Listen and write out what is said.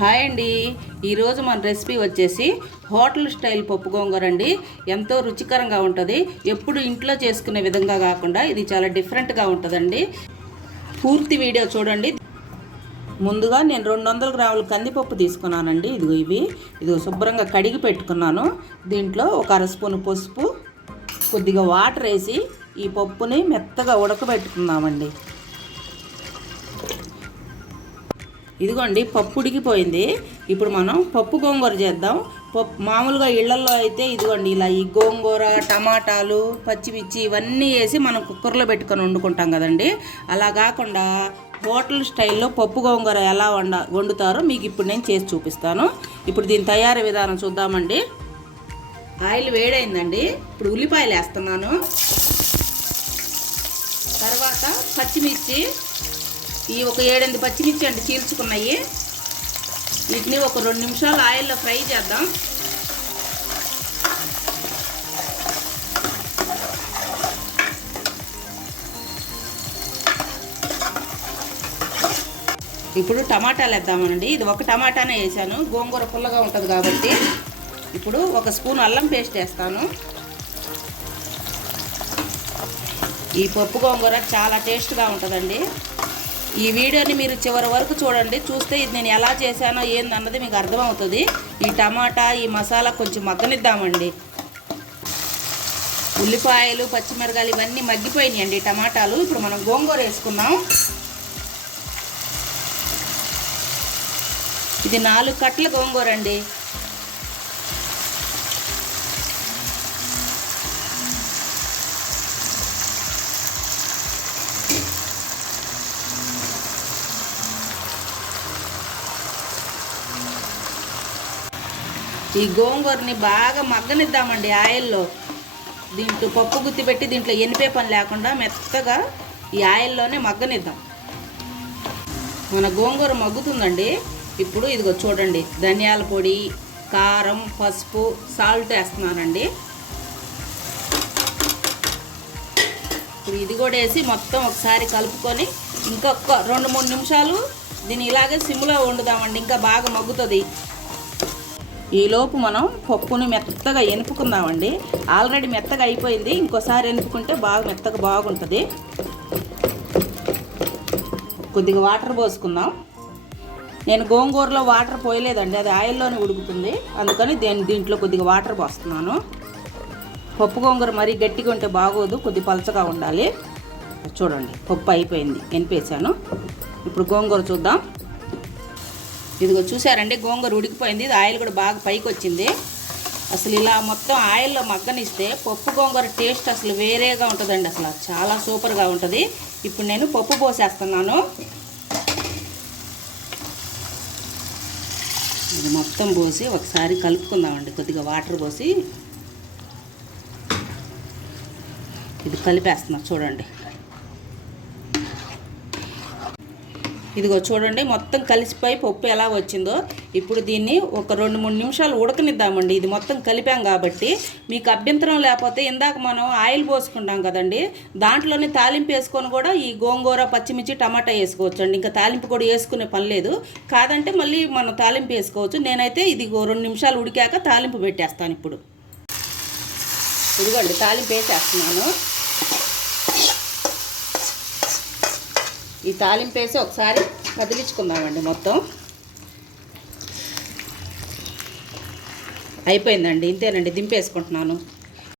Hi అండి. ఈరోజు మన రెసిపీ వచ్చేసి హోటల్ స్టైల్ పప్పు గోంగూర అండి. ఎంతో రుచికరంగా ఉంటుంది. ఎప్పుడు ఇంట్లో చేసుకునే విధంగా కాకుండా ఇది చాలా డిఫరెంట్గా ఉంటుందండి. పూర్తి వీడియో చూడండి. ముందుగా నేను 200 గ్రాముల కందిపప్పు తీసుకున్నానండి. ఇదిగో శుభ్రంగా కడిగి పెట్టుకున్నాను. దీంట్లో ఒక అర స్పూను పసుపు, కొద్దిగా వాటర్ వేసి ఈ పప్పుని మెత్తగా ఉడకబెట్టుకుందామండి. ఇదిగోండి పప్పు ఉడికిపోయింది. ఇప్పుడు మనం పప్పు గోంగూర చేద్దాం. మామూలుగా ఇళ్లల్లో అయితే ఇదిగోండి ఇలా ఈ గోంగూర, టమాటాలు, పచ్చిమిర్చి ఇవన్నీ వేసి మనం కుక్కర్లో పెట్టుకొని వండుకుంటాం కదండి. అలా కాకుండా హోటల్ స్టైల్లో పప్పు గోంగూర ఎలా వండుతారో మీకు ఇప్పుడు నేను చేసి చూపిస్తాను. ఇప్పుడు దీని తయారీ విధానం చూద్దామండి. ఆయిల్ వేడైందండి. ఇప్పుడు ఉల్లిపాయలు వేస్తున్నాను. తర్వాత పచ్చిమిర్చి, ఈ ఒక 7-8 పచ్చిమిర్చి అండి చీల్చుకున్నాయి. వీటిని ఒక 2 నిమిషాలు ఆయిల్లో ఫ్రై చేద్దాం. ఇప్పుడు టమాటాలు వేద్దామండి. ఇది ఒక టమాటానే వేసాను, గోంగూర పుల్లగా ఉంటుంది కాబట్టి. ఇప్పుడు ఒక స్పూన్ అల్లం పేస్ట్ వేస్తాను. ఈ పప్పు గోంగూర చాలా టేస్ట్గా ఉంటుందండి. ఈ వీడియోని మీరు చివరి వరకు చూడండి. చూస్తే ఇది నేను ఎలా చేశానో ఏందన్నది మీకు అర్థమవుతుంది. ఈ టమాటా, ఈ మసాలా కొంచెం మగ్గనిద్దామండి. ఉల్లిపాయలు, పచ్చిమిరకాయలు ఇవన్నీ మగ్గిపోయినాయండి టమాటాలు. ఇప్పుడు మనం గోంగూర వేసుకున్నాం. ఇది 4 కట్టల గోంగూర అండి. ఈ గోంగూరని బాగా మగ్గనిద్దామండి ఆయిల్లో. దీంట్లో పప్పు గుత్తి పెట్టి దీంట్లో ఎనిపే పని లేకుండా మెత్తగా ఈ ఆయిల్లోనే మగ్గనిద్దాం. మన గోంగూర మగ్గుతుందండి. ఇప్పుడు ఇదిగో చూడండి, ధనియాల పొడి, కారం, పసుపు, సాల్ట్ వేస్తున్నానండి. ఇప్పుడు ఇది కూడా వేసి మొత్తం ఒకసారి కలుపుకొని ఇంకొక 2-3 నిమిషాలు దీన్ని ఇలాగే సిమ్లో వండుదామండి. ఇంకా బాగా మగ్గుతుంది. ఈలోపు మనం పప్పుని మెత్తగా ఎనుపుకుందామండి. ఆల్రెడీ మెత్తగా అయిపోయింది. ఇంకోసారి ఎనుపుకుంటే బాగా మెత్తగా బాగుంటుంది. కొద్దిగా వాటర్ పోసుకుందాం. నేను గోంగూరలో వాటర్ పోయలేదండి, అది ఆయిల్లోనే ఉడుకుతుంది. అందుకని దీంట్లో కొద్దిగా వాటర్ పోస్తున్నాను. పప్పు గోంగూర మరీ గట్టిగా ఉంటే బాగోదు, కొద్ది పలచగా ఉండాలి. చూడండి పప్పు అయిపోయింది, ఎనిపేసాను. ఇప్పుడు గోంగూర చూద్దాం. ఇదిగో చూసారండి, గోంగూర ఉడికిపోయింది. ఇది ఆయిల్ కూడా బాగా పైకి వచ్చింది. అసలు ఇలా మొత్తం ఆయిల్లో మగ్గనిస్తే పప్పు గోంగూర టేస్ట్ అసలు వేరేగా ఉంటుందండి. అసలు చాలా సూపర్గా ఉంటుంది. ఇప్పుడు నేను పప్పు పోసేస్తున్నాను. ఇది మొత్తం పోసి ఒకసారి కలుపుకుందామండి. కొద్దిగా వాటర్ పోసి ఇది కలిపేస్తున్నా. చూడండి, ఇదిగో చూడండి మొత్తం కలిసిపోయి పప్పు ఎలా వచ్చిందో. ఇప్పుడు దీన్ని ఒక 2-3 నిమిషాలు ఉడకనిద్దామండి. ఇది మొత్తం కలిపాం కాబట్టి. మీకు అభ్యంతరం లేకపోతే ఇందాక మనం ఆయిల్ పోసుకుంటాం కదండి, దాంట్లోనే తాలింపు వేసుకొని కూడా ఈ గోంగూర, పచ్చిమిర్చి, టమాటా వేసుకోవచ్చు అండి. ఇంకా తాలింపు కూడా వేసుకునే పని లేదు. కాదంటే మళ్ళీ మనం తాలింపు వేసుకోవచ్చు. నేనైతే ఇది 2 నిమిషాలు ఉడికాక తాలింపు పెట్టేస్తాను. ఇప్పుడు ఇదిగోండి తాలింపు వేసేస్తున్నాను. ఈ తాలింపు వేసి ఒకసారి కదిలించుకుందామండి. మొత్తం అయిపోయిందండి. ఇంతేనండి, దింపేసుకుంటున్నాను.